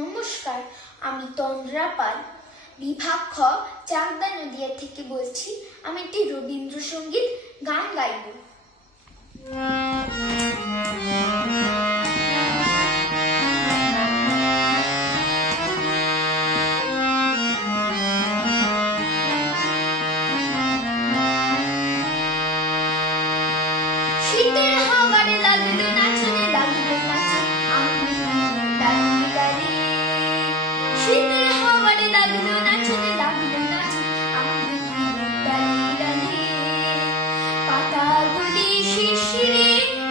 নমস্কার, আমি তন্দ্রা পাল, বিভাগ খ, চাকদা নদিয়া থেকে বলছি। আমি একটি রবীন্দ্রসঙ্গীত গান গাইব। শীতের হাওয়ার লাগলো নাচনে, লাগলো নাচন আমি দাঁড়িয়ে দাঁড়িয়ে। শীতের হাওয়ার লাগলো নাচনে, লাগলো নাচন আমি দাঁড়িয়ে দাঁড়িয়ে। পাতাগুলি শিরশিরে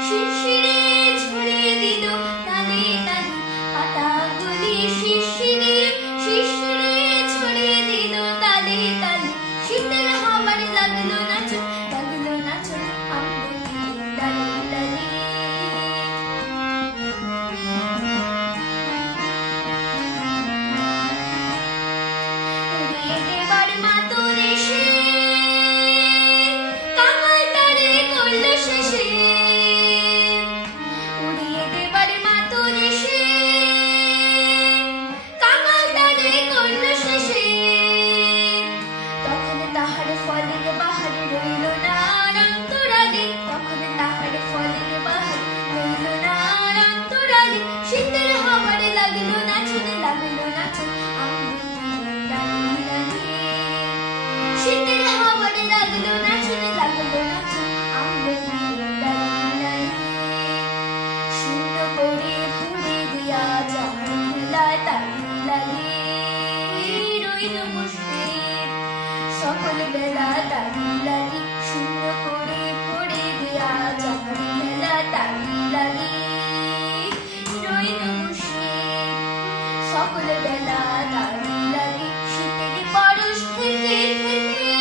শিরশিরে ছড়িয়ে দিল তালে তালে। পাতাগুলি শিরশিরে শিরশিরে ছড়িয়ে দিল তালে তালে। শীতের হাওয়ার লাগলো নাচন, লাগলো নাচন আমি দাঁড়িয়ে দাঁড়িয়ে। উড়িয়ে দেবার মাতর এসে কাঙালটারে করল শেষে। উড়িয়ে দেবার মাতর এসে কাঙালটারে করল শেষে। তখন তাহার ফলের বাহার রইল না অন্তরালে। তখন তাহার ফলের বাহার রইল না অন্তরালে। শীতের হাওয়ার লাগলো নাচন, লাগলো নাচন আমি দাঁড়িয়ে দাঁড়িয়ে। শীতের হাওয়ার লাগলো নাচন, লাগলো নাচন আমি দাঁড়িয়ে দাঁড়িয়ে। শূন্য করে ভরে দিয়া যাহার খেলা তালি লাগিয়ে রইল বসে সকল বেলা তালি লাগি। শূন্য করে ভরে দিয়া যাহার খেলা তালি লাগিয়ে রইল বসে সকল বেলা তালি লাগি। শীতের পরশ থেকে থেকে